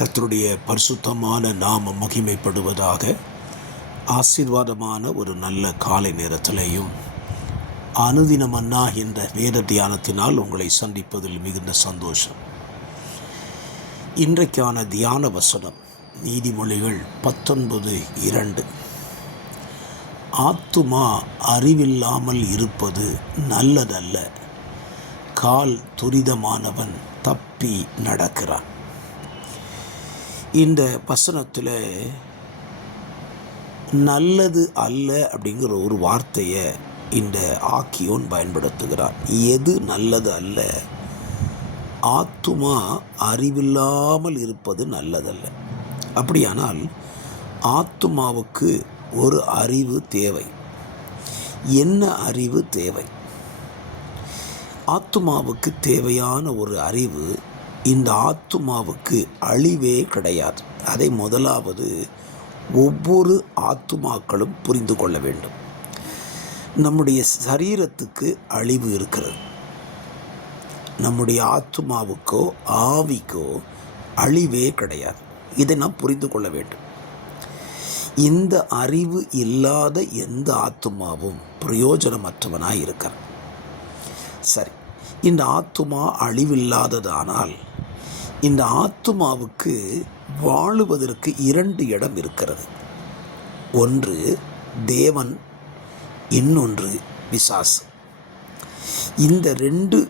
கர்த்தருடைய பரிசுத்தமான நாமம் மகிமைப்படுவதாக. ஆசீர்வாதமான ஒரு நல்ல காலை நேரத்திலேயும் அனுதின மன்னா என்ற வேத தியானத்தினால் உங்களை சந்திப்பதில் மிகுந்த சந்தோஷம். இன்றைக்கான தியான வசனம் நீதிமொழிகள் 19:2. ஆத்துமா அறிவில்லாமல் இருப்பது நல்லதல்ல, கால் துரிதமானவன் தப்பி நடக்கிறான். இந்த வசனத்தில் நல்லது அல்ல அப்படிங்கிற ஒரு வார்த்தையை இந்த ஆக்கியோன் பயன்படுத்துகிறார். எது நல்லது அல்ல? ஆத்துமா அறிவில்லாமல் இருப்பது நல்லதல்ல. அப்படியானால் ஆத்துமாவுக்கு ஒரு அறிவு தேவை. என்ன அறிவு தேவை? ஆத்துமாவுக்கு தேவையான ஒரு அறிவு, இந்த ஆத்துமாவுக்கு அழிவே கிடையாது. அதை முதலாவது ஒவ்வொரு ஆத்துமாக்களும் புரிந்து கொள்ள வேண்டும். நம்முடைய சரீரத்துக்கு அழிவு இருக்கிறது. நம்முடைய ஆத்துமாவுக்கோ ஆவிக்கோ அழிவே கிடையாது. இதை நாம் புரிந்து கொள்ள வேண்டும். இந்த அறிவு இல்லாத எந்த ஆத்துமாவும் பிரயோஜனமற்றவனாய் இருக்கிறான். சரி, இந்த ஆத்துமா அழிவில்லாததானால் இந்த ஆத்துமாவுக்கு வாழுவதற்கு 2 இடம் இருக்கிறது. ஒன்று தேவன், இன்னொன்று பிசாசு. இந்த 2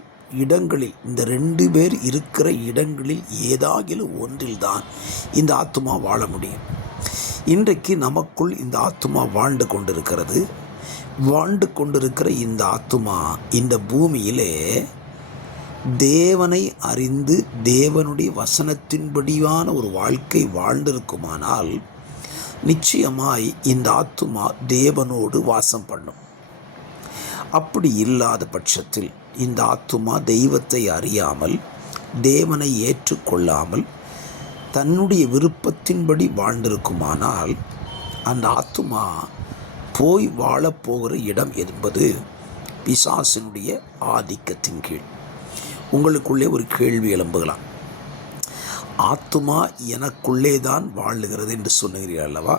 இடங்களில், இந்த 2 பேர் இருக்கிற இடங்களில் ஏதாகிலும் ஒன்றில்தான் இந்த ஆத்துமா வாழ முடியும். இன்றைக்கு நமக்குள் இந்த ஆத்துமா வாழ்ந்து கொண்டிருக்கிறது. வாழ்ந்து கொண்டிருக்கிற இந்த ஆத்துமா இந்த பூமியிலே தேவனை அறிந்து தேவனுடைய வசனத்தின்படியான ஒரு வாழ்க்கை வாழ்ந்திருக்குமானால் நிச்சயமாய் இந்த ஆத்துமா தேவனோடு வாசம் பண்ணும். அப்படி இல்லாத பட்சத்தில் இந்த ஆத்துமா தெய்வத்தை அறியாமல், தேவனை ஏற்றுக்கொள்ளாமல், தன்னுடைய விருப்பத்தின்படி வாழ்ந்திருக்குமானால் அந்த ஆத்துமா போய் வாழப்போகிற இடம் என்பது பிசாசினுடைய ஆதிக்கத்தின் கீழ். உங்களுக்குள்ளே ஒரு கேள்வி எழும்புகலாம். ஆத்துமா எனக்குள்ளே தான் வாழுகிறது என்று சொன்னீர்கள் அல்லவா?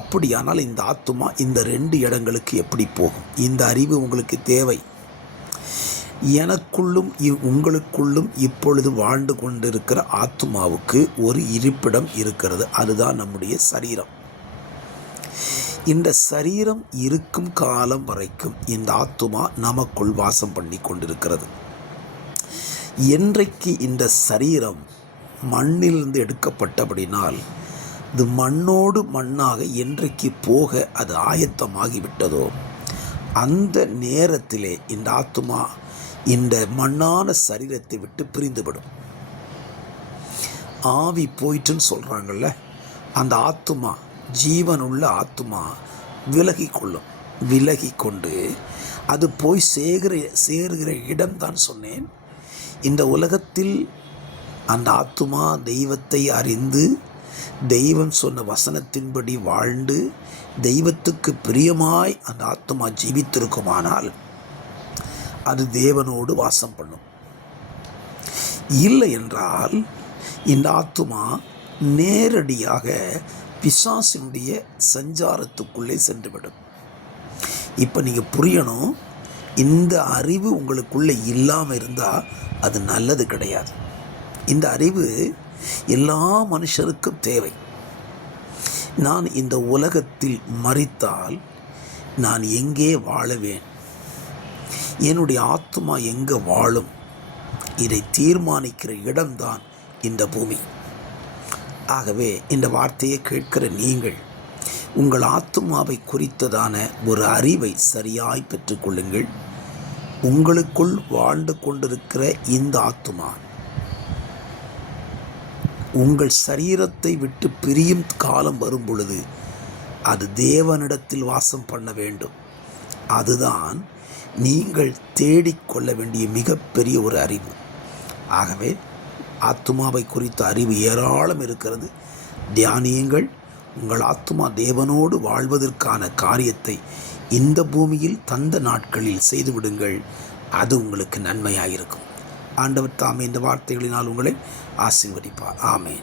அப்படியானால் இந்த ஆத்துமா இந்த 2 இடங்களுக்கு எப்படி போகும்? இந்த அறிவு உங்களுக்கு தேவை. எனக்குள்ளும் உங்களுக்குள்ளும் இப்பொழுது வாழ்ந்து கொண்டிருக்கிற ஆத்துமாவுக்கு ஒரு இருப்பிடம் இருக்கிறது. அதுதான் நம்முடைய சரீரம். இந்த சரீரம் இருக்கும் காலம் வரைக்கும் இந்த ஆத்துமா நமக்குள் வாசம் பண்ணி கொண்டிருக்கிறது. என்றைக்கு இந்த சரீரம் மண்ணிலிருந்து எடுக்கப்பட்டபடினால் இது மண்ணோடு மண்ணாக என்றைக்கு போக அது ஆயத்தமாகிவிட்டதோ அந்த நேரத்திலே இந்த ஆத்துமா இந்த மண்ணான சரீரத்தை விட்டு பிரிந்துவிடும். ஆவி போயிட்டுன்னு சொல்கிறாங்கள்ல, அந்த ஆத்துமா, ஜீவனுள்ள ஆத்துமா விலகி கொள்ளும். விலகி கொண்டு அது போய் சேருகிற இடம்தான் சொன்னேன். இந்த உலகத்தில் அந்த ஆத்துமா தெய்வத்தை அறிந்து தெய்வம் சொன்ன வசனத்தின்படி வாழ்ந்து தெய்வத்துக்கு பிரியமாய் அந்த ஆத்துமா ஜீவித்திருக்குமானால் அது தேவனோடு வாசம் பண்ணும். இல்லை என்றால் இந்த ஆத்துமா நேரடியாக பிசாசினுடைய சஞ்சாரத்துக்குள்ளே சென்றுவிடும். இப்போ நீங்கள் புரியணும், இந்த அறிவு உங்களுக்குள்ளே இல்லாமல் இருந்தால் அது நல்லது கிடையாது. இந்த அறிவு எல்லா மனுஷருக்கும் தேவை. நான் இந்த உலகத்தில் மரித்தால் நான் எங்கே வாழுவேன்? என்னுடைய ஆத்துமா எங்கே வாழும்? இதை தீர்மானிக்கிற இடம்தான் இந்த பூமி. ஆகவே இந்த வார்த்தையை கேட்கிற நீங்கள் உங்கள் ஆத்துமாவை குறித்ததான ஒரு அறிவை சரியாய் பெற்றுக்கொள்ளுங்கள். உங்களுக்குள் வாழ்ந்து கொண்டிருக்கிற இந்த ஆத்துமா உங்கள் சரீரத்தை விட்டு பிரியும் காலம் வரும் பொழுது அது தேவனிடத்தில் வாசம் பண்ண வேண்டும். அதுதான் நீங்கள் தேடிக்கொள்ள வேண்டிய மிகப்பெரிய ஒரு அறிவு. ஆகவே ஆத்துமாவை குறித்த அறிவு ஏராளம் இருக்கிறது. தியானியுங்கள். உங்கள் ஆத்துமா தேவனோடு வாழ்வதற்கான காரியத்தை இந்த பூமியில் தந்த நாட்களில் செய்துவிடுங்கள். அது உங்களுக்கு நன்மையாக இருக்கும். ஆண்டவர் தாமே இந்த வார்த்தைகளினால் உங்களை ஆசீர்வதிப்பார். ஆமென்.